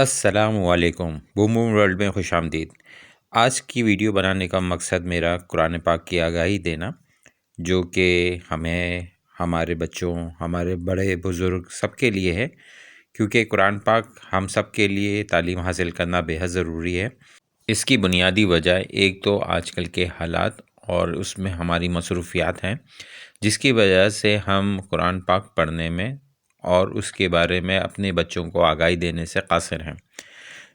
السلام علیکم، boom boom world میں خوش آمدید۔ آج کی ویڈیو بنانے کا مقصد میرا قرآن پاک کی آگاہی دینا، جو کہ ہمیں، ہمارے بچوں، ہمارے بڑے بزرگ سب کے لیے ہے، کیونکہ قرآن پاک ہم سب کے لیے تعلیم حاصل کرنا بے حد ضروری ہے۔ اس کی بنیادی وجہ ایک تو آج کل کے حالات اور اس میں ہماری مصروفیات ہیں، جس کی وجہ سے ہم قرآن پاک پڑھنے میں اور اس کے بارے میں اپنے بچوں کو آگاہی دینے سے قاصر ہیں،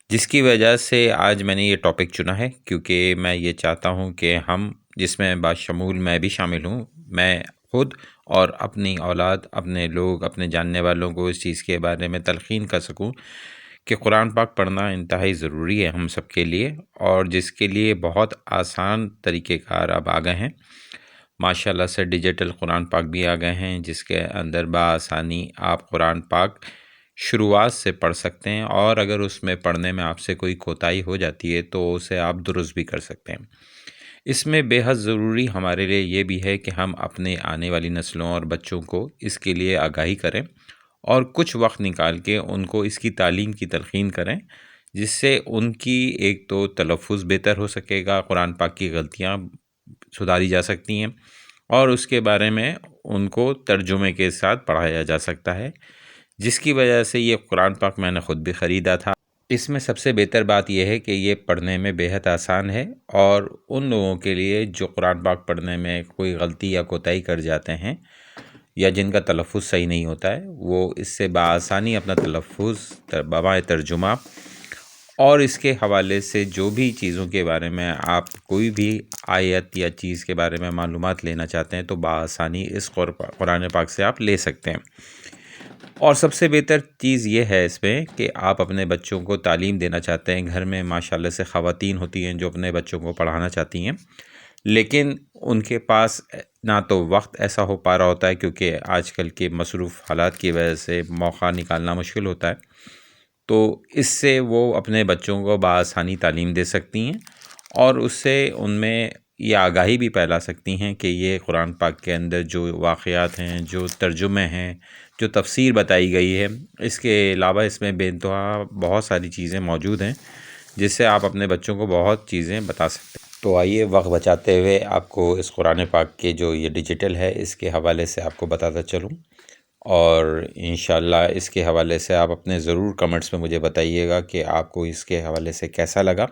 جس کی وجہ سے آج میں نے یہ ٹاپک چنا ہے، کیونکہ میں یہ چاہتا ہوں کہ ہم، جس میں باشمول میں بھی شامل ہوں، میں خود اور اپنی اولاد، اپنے لوگ، اپنے جاننے والوں کو اس چیز کے بارے میں تلقین کر سکوں کہ قرآن پاک پڑھنا انتہائی ضروری ہے ہم سب کے لیے، اور جس کے لیے بہت آسان طریقہ کار اب آ گئے ہیں۔ ماشاءاللہ سے ڈیجیٹل قرآن پاک بھی آ گئے ہیں، جس کے اندر بآسانی آپ قرآن پاک شروعات سے پڑھ سکتے ہیں، اور اگر اس میں پڑھنے میں آپ سے کوئی کوتاہی ہو جاتی ہے تو اسے آپ درست بھی کر سکتے ہیں۔ اس میں بے حد ضروری ہمارے لیے یہ بھی ہے کہ ہم اپنے آنے والی نسلوں اور بچوں کو اس کے لیے آگاہی کریں، اور کچھ وقت نکال کے ان کو اس کی تعلیم کی تلقین کریں، جس سے ان کی ایک تو تلفظ بہتر ہو سکے گا، قرآن پاک کی غلطیاں سدھاری جا سکتی ہیں، اور اس کے بارے میں ان کو ترجمے کے ساتھ پڑھایا جا سکتا ہے، جس کی وجہ سے یہ قرآن پاک میں نے خود بھی خریدا تھا۔ اس میں سب سے بہتر بات یہ ہے کہ یہ پڑھنے میں بے حد آسان ہے، اور ان لوگوں کے لیے جو قرآن پاک پڑھنے میں کوئی غلطی یا کوتاہی کر جاتے ہیں، یا جن کا تلفظ صحیح نہیں ہوتا ہے، وہ اس سے بآسانی اپنا تلفظ بمائے ترجمہ اور اس کے حوالے سے جو بھی چیزوں کے بارے میں آپ کوئی بھی آیت یا چیز کے بارے میں معلومات لینا چاہتے ہیں تو بآسانی اس قرآن پاک سے آپ لے سکتے ہیں۔ اور سب سے بہتر چیز یہ ہے اس میں کہ آپ اپنے بچوں کو تعلیم دینا چاہتے ہیں، گھر میں ماشاءاللہ سے خواتین ہوتی ہیں جو اپنے بچوں کو پڑھانا چاہتی ہیں، لیکن ان کے پاس نہ تو وقت ایسا ہو پا رہا ہوتا ہے، کیونکہ آج کل کے مصروف حالات کی وجہ سے موقع نکالنا مشکل ہوتا ہے، تو اس سے وہ اپنے بچوں کو بآسانی تعلیم دے سکتی ہیں، اور اس سے ان میں یہ آگاہی بھی پھیلا سکتی ہیں کہ یہ قرآن پاک کے اندر جو واقعات ہیں، جو ترجمے ہیں، جو تفسیر بتائی گئی ہے، اس کے علاوہ اس میں بے انتہا بہت ساری چیزیں موجود ہیں، جس سے آپ اپنے بچوں کو بہت چیزیں بتا سکتے ہیں۔ تو آئیے وقت بچاتے ہوئے آپ کو اس قرآن پاک کے جو یہ ڈیجیٹل ہے اس کے حوالے سے آپ کو بتاتا چلوں، اور انشاءاللہ اس کے حوالے سے آپ اپنے ضرور کمنٹس میں مجھے بتائیے گا کہ آپ کو اس کے حوالے سے کیسا لگا۔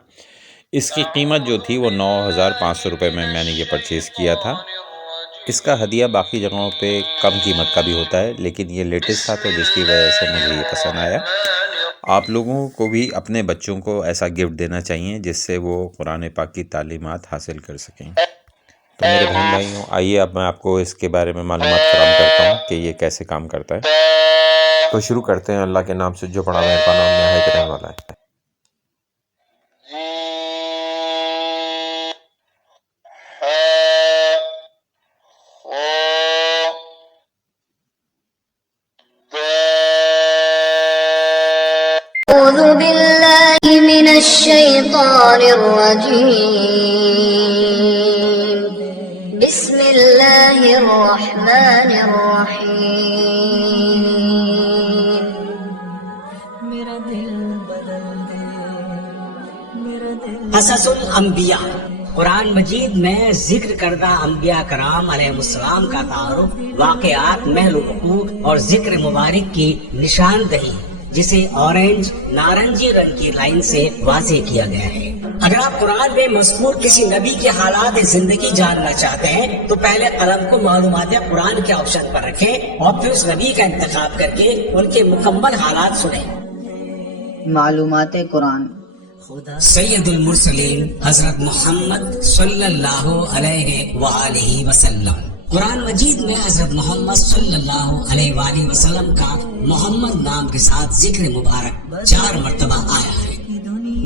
اس کی قیمت جو تھی وہ 9,500 روپے میں نے یہ پرچیز کیا تھا۔ اس کا ہدیہ باقی جگہوں پہ کم قیمت کا بھی ہوتا ہے، لیکن یہ لیٹسٹ تھا تو جس کی وجہ سے مجھے یہ پسند آیا۔ آپ لوگوں کو بھی اپنے بچوں کو ایسا گفٹ دینا چاہیے جس سے وہ قرآن پاک کی تعلیمات حاصل کر سکیں۔ تو میرے بہن بھائیوں، آئیے اب میں آپ کو اس کے بارے میں معلومات فراہم کرتا ہوں کہ یہ کیسے کام کرتا ہے۔ تو شروع کرتے ہیں اللہ کے نام سے جو بڑا مہربان اور نہایت رحم والا ہے۔ أعوذ بالله من الشيطان الرجيم بسم الله الرحمن الرحيم قصص الانبیاء، قرآن مجید میں ذکر کردہ انبیاء کرام علیہ السلام کا تعارف، واقعات، محل وقوع اور ذکر مبارک کی نشاندہی، جسے اورنج نارنجی رنگ کی لائن سے واضح کیا گیا ہے۔ اگر آپ قرآن میں مذکور کسی نبی کے حالات زندگی جاننا چاہتے ہیں تو پہلے قلم کو معلومات قرآن کے آپشن پر رکھیں، اور پھر اس نبی کا انتخاب کر کے ان کے مکمل حالات سنیں۔ معلومات قرآن۔ سید المرسلین حضرت محمد صلی اللہ علیہ وآلہ وسلم۔ قرآن مجید میں حضرت محمد صلی اللہ علیہ وآلہ وسلم کا محمد نام کے ساتھ ذکر مبارک 4 مرتبہ آیا ہے۔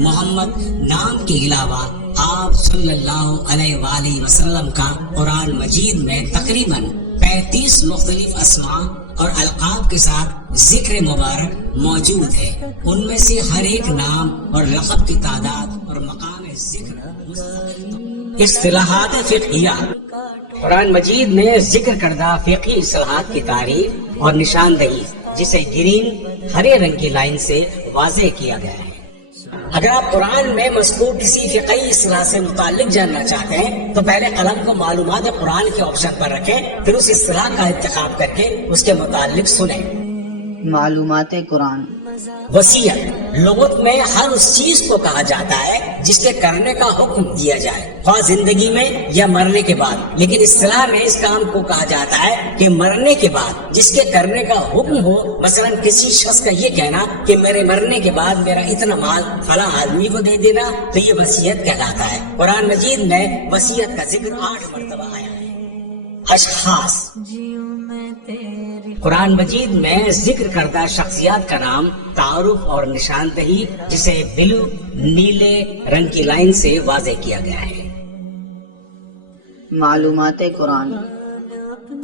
محمد نام کے علاوہ آپ صلی اللہ علیہ وآلہ وسلم کا قرآن مجید میں تقریباً 35 مختلف اسماء اور القاب کے ساتھ ذکر مبارک موجود ہے۔ ان میں سے ہر ایک نام اور لقب کی تعداد اور مقام ذکر مستقل۔ اصطلاحات فقہیہ، قرآن مجید میں ذکر کردہ فقہی اصطلاحات کی تعریف اور نشاندہی، جسے گرین ہرے رنگ کی لائن سے واضح کیا گیا ہے۔ اگر آپ قرآن میں مذکور کسی فقہی اصطلاح سے متعلق جاننا چاہتے ہیں تو پہلے قلم کو معلومات قرآن کے آپشن پر رکھیں، پھر اس اصطلاح کا انتخاب کر کے اس کے متعلق سنیں۔ معلومات قرآن۔ وصیت لغت میں ہر اس چیز کو کہا جاتا ہے جس کے کرنے کا حکم دیا جائے، خواہ زندگی میں یا مرنے کے بعد، لیکن اصطلاح میں اس کام کو کہا جاتا ہے کہ مرنے کے بعد جس کے کرنے کا حکم ہو۔ مثلا کسی شخص کا یہ کہنا کہ میرے مرنے کے بعد میرا اتنا مال فلاں آدمی کو دے دینا، تو یہ وصیت کہلاتا ہے۔ قرآن مجید میں وصیت کا ذکر 8 مرتبہ آیا ہے۔ اشخاص قرآن مجید میں ذکر کردہ شخصیات کا نام، تعارف اور نشاندہی جسے بلو نیلے رنگ کی لائن سے واضح کیا گیا ہے۔ معلومات قرآن۔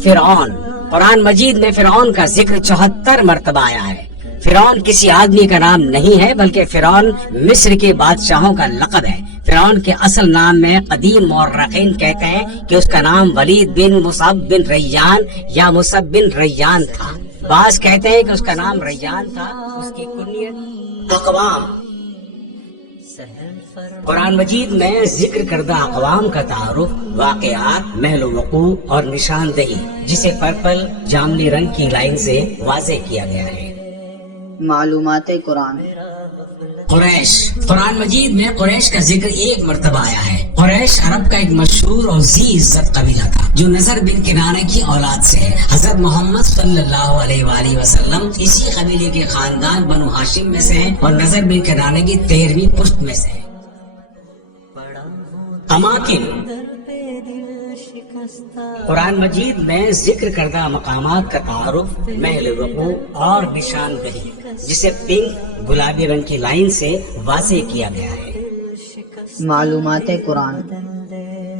فرعون قرآن مجید میں فرعون کا ذکر 74 مرتبہ آیا ہے۔ فرعون کسی آدمی کا نام نہیں ہے بلکہ فرعون مصر کے بادشاہوں کا لقب ہے۔ فرعون کے اصل نام میں قدیم مورخین کہتے ہیں کہ اس کا نام ولید بن مصعب بن ریان یا مصعب بن ریان تھا۔ بعض کہتے ہیں کہ اس کا نام ریان تھا۔ اس کی کنیت اقوام۔ قرآن مجید میں ذکر کردہ اقوام کا تعارف، واقعات، محل وقوع اور نشاندہی جسے پرپل جامنی رنگ کی لائن سے واضح کیا گیا ہے۔ معلومات قرآن۔ قریش قرآن مجید میں قریش کا ذکر 1 مرتبہ آیا ہے۔ قریش عرب کا ایک مشہور اور ذی عزت قبیلہ تھا جو نضر بن کنانہ کی اولاد سے ہے۔ حضرت محمد صلی اللہ علیہ وآلہ وسلم اسی قبیلے کے خاندان بنو ہاشم میں سے ہیں اور نضر بن کنانہ کی 13ویں پشت میں سے ہیں۔ اماکن قرآن مجید میں ذکر کردہ مقامات کا تعارف، محل وقوع اور نشاندہی جسے پنک گلابی رنگ کی لائن سے واضح کیا گیا ہے۔ معلومات قرآن۔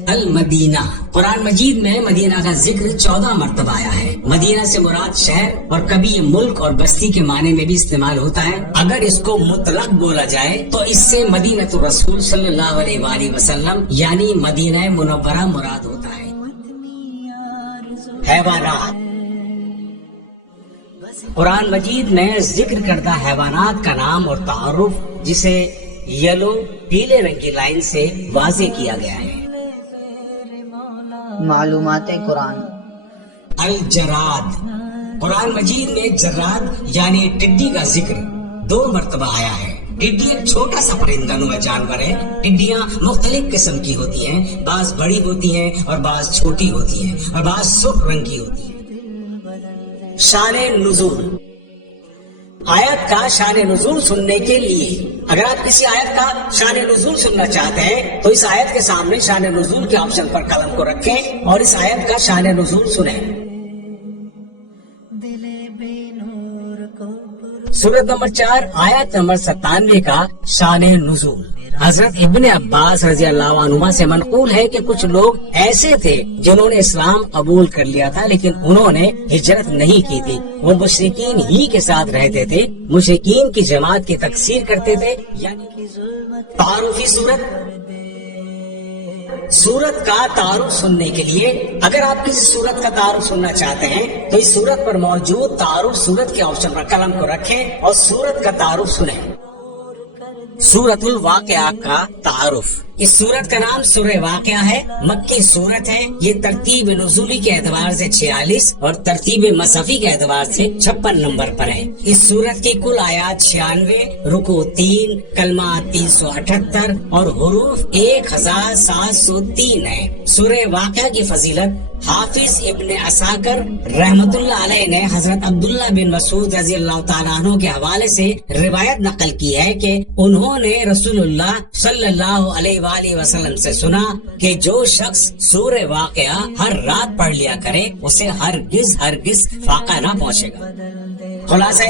المدینہ قرآن مجید میں مدینہ کا ذکر 14 مرتبہ آیا ہے۔ مدینہ سے مراد شہر اور کبھی یہ ملک اور بستی کے معنی میں بھی استعمال ہوتا ہے۔ اگر اس کو مطلق بولا جائے تو اس سے مدینہ الرسول صلی اللہ علیہ وآلہ وسلم یعنی مدینہ منورہ مراد ہوتا ہے۔ حیوانات قرآن مجید میں ذکر کردہ حیوانات کا نام اور تعارف جسے یلو پیلے رنگ کی لائن سے واضح کیا گیا ہے۔ معلومات قرآن۔ الجراد قرآن مجید میں جراد یعنی ٹڈی کا ذکر 2 مرتبہ آیا ہے۔ ٹڈی ایک چھوٹا سا پرندہ نما جانور ہے۔ ٹڈیاں مختلف قسم کی ہوتی ہیں، بعض بڑی ہوتی ہیں اور بعض چھوٹی ہوتی ہیں اور بعض سرخ رنگ کی ہوتی ہیں۔ شان نزول آیت کا شان نزول سننے کے لیے اگر آپ کسی آیت کا شان نزول سننا چاہتے ہیں تو اس آیت کے سامنے شان نزول کے آپشن پر قلم کو رکھیں اور اس آیت کا شان نزول سنیں۔ سورت نمبر 4 آیت نمبر 97 کا شان نزول حضرت ابن عباس رضی اللہ عنہما سے منقول ہے کہ کچھ لوگ ایسے تھے جنہوں نے اسلام قبول کر لیا تھا لیکن انہوں نے ہجرت نہیں کی تھی۔ وہ مشرکین ہی کے ساتھ رہتے تھے، مشرکین کی جماعت کی تکثیر کرتے تھے۔ یعنی تعارفی سورت کا تعارف سننے کے لیے اگر آپ کسی سورت کا تعارف سننا چاہتے ہیں تو اس سورت پر موجود تعارف سورت کے آپشن پر قلم کو رکھیں اور سورت کا تعارف سنیں۔ سورت الواقعہ کا تعارف اس سورت کا نام سورہ واقعہ ہے، مکی سورت ہے۔ یہ ترتیب نزولی کے اعتبار سے 46 اور ترتیب مصحفی کے اعتبار سے 56 نمبر پر ہے۔ اس سورت کی کل آیات 96، رکوع 3، کلمات 378 اور حروف 1703 ہے۔ سورہ واقعہ کی فضیلت حافظ ابن عساکر رحمت اللہ علیہ نے حضرت عبداللہ بن مسعود رضی اللہ تعالیٰ عنہ کے حوالے سے روایت نقل کی ہے کہ انہوں نے رسول اللہ صلی اللہ علیہ وآلہ وسلم سے سنا کہ جو شخص سورہ واقعہ ہر رات پڑھ لیا کرے اسے ہرگز فاقہ نہ پہنچے گا۔ خلاصہ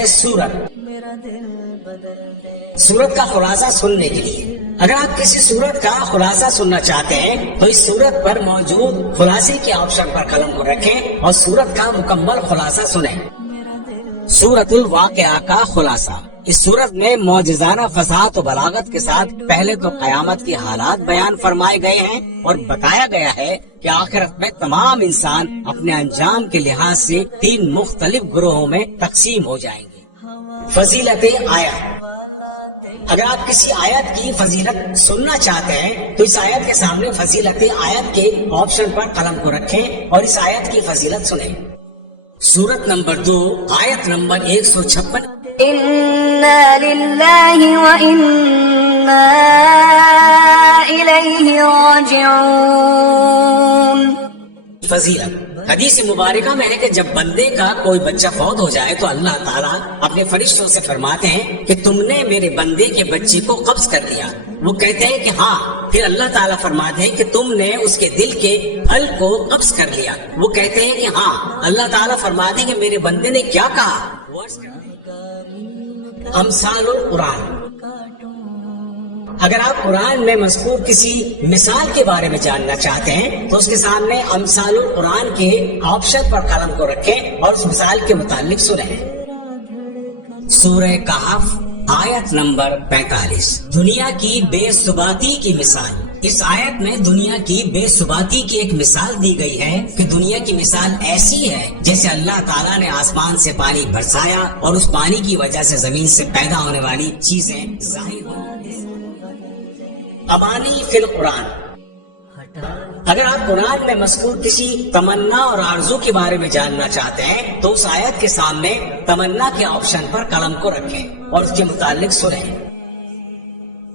سورت کا خلاصہ سننے کے لیے اگر آپ کسی سورت کا خلاصہ سننا چاہتے ہیں تو اس سورت پر موجود خلاصے کے آپشن پر قلم کو رکھیں اور سورت کا مکمل خلاصہ سنیں۔ سورت الواقعہ کا خلاصہ اس صورت میں معجزانہ فصاحت و بلاغت کے ساتھ پہلے تو قیامت کی حالات بیان فرمائے گئے ہیں اور بتایا گیا ہے کہ آخرت میں تمام انسان اپنے انجام کے لحاظ سے 3 مختلف گروہوں میں تقسیم ہو جائیں گے۔ فضیلت آیت، اگر آپ کسی آیت کی فضیلت سننا چاہتے ہیں تو اس آیت کے سامنے فضیلت آیت کے آپشن پر قلم کو رکھیں اور اس آیت کی فضیلت سنیں۔ سورت نمبر 2 آیت نمبر 156، إنا لله وإنا إليه راجعون۔ فضیلت، حدیث مبارکہ میں ہے کہ جب بندے کا کوئی بچہ فوت ہو جائے تو اللہ تعالیٰ اپنے فرشتوں سے فرماتے ہیں کہ تم نے میرے بندے کے بچے کو قبض کر دیا۔ وہ کہتے ہیں کہ ہاں، پھر اللہ تعالیٰ فرماتے ہیں کہ تم نے اس کے دل کے پھل کو قبض کر لیا۔ وہ کہتے ہیں کہ ہاں، اللہ تعالیٰ فرماتے ہیں کہ میرے بندے نے کیا کہا۔ امثال القرآن، اگر آپ قرآن میں مذکور کسی مثال کے بارے میں جاننا چاہتے ہیں تو اس کے سامنے امثال القرآن کے آپشن پر قلم کو رکھیں اور اس مثال کے متعلق سنیں۔ سورہ کہف آیت نمبر 45، دنیا کی بے ثباتی کی مثال۔ اس آیت میں دنیا کی بے ثباتی کی ایک مثال دی گئی ہے کہ دنیا کی مثال ایسی ہے جیسے اللہ تعالیٰ نے آسمان سے پانی برسایا اور اس پانی کی وجہ سے زمین سے پیدا ہونے والی چیزیں ظاہر ہوئی۔ امانی فی القرآن، اگر آپ قرآن میں مذکور کسی تمنا اور آرزو کے بارے میں جاننا چاہتے ہیں تو اس آیت کے سامنے تمنا کے آپشن پر قلم کو رکھیں اور اس کے متعلق سنیں۔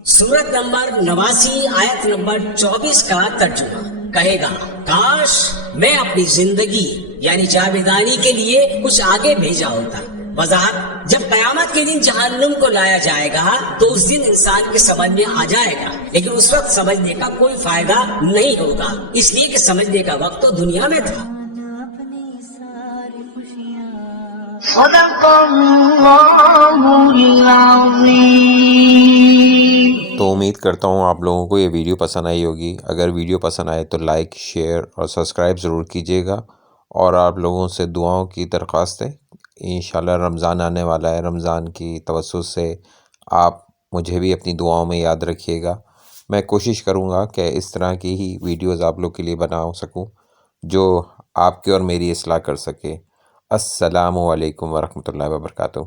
سورت نمبر 89 آیت نمبر 24 کا ترجمہ کہے گا، کاش میں اپنی زندگی یعنی جاویدانی کے لیے کچھ آگے بھیجا ہوتا۔ وضاحت، جب قیامت کے دن جہنم کو لایا جائے گا تو اس دن انسان کے سمجھ میں آ جائے گا، لیکن اس وقت سمجھنے کا کوئی فائدہ نہیں ہوگا، اس لیے کہ سمجھنے کا وقت تو دنیا میں تھا۔ صدق اللہ العظیم۔ تو امید کرتا ہوں آپ لوگوں کو یہ ویڈیو پسند آئی ہوگی۔ اگر ویڈیو پسند آئے تو لائک، شیئر اور سبسکرائب ضرور کیجیے گا، اور آپ لوگوں سے دعاؤں کی درخواست ہے۔ انشاءاللہ رمضان آنے والا ہے، رمضان کی توسط سے آپ مجھے بھی اپنی دعاؤں میں یاد رکھیے گا۔ میں کوشش کروں گا کہ اس طرح کی ہی ویڈیوز آپ لوگ کے لیے بنا سکوں جو آپ کی اور میری اصلاح کر سکے۔ السلام علیکم ورحمۃ اللہ وبرکاتہ۔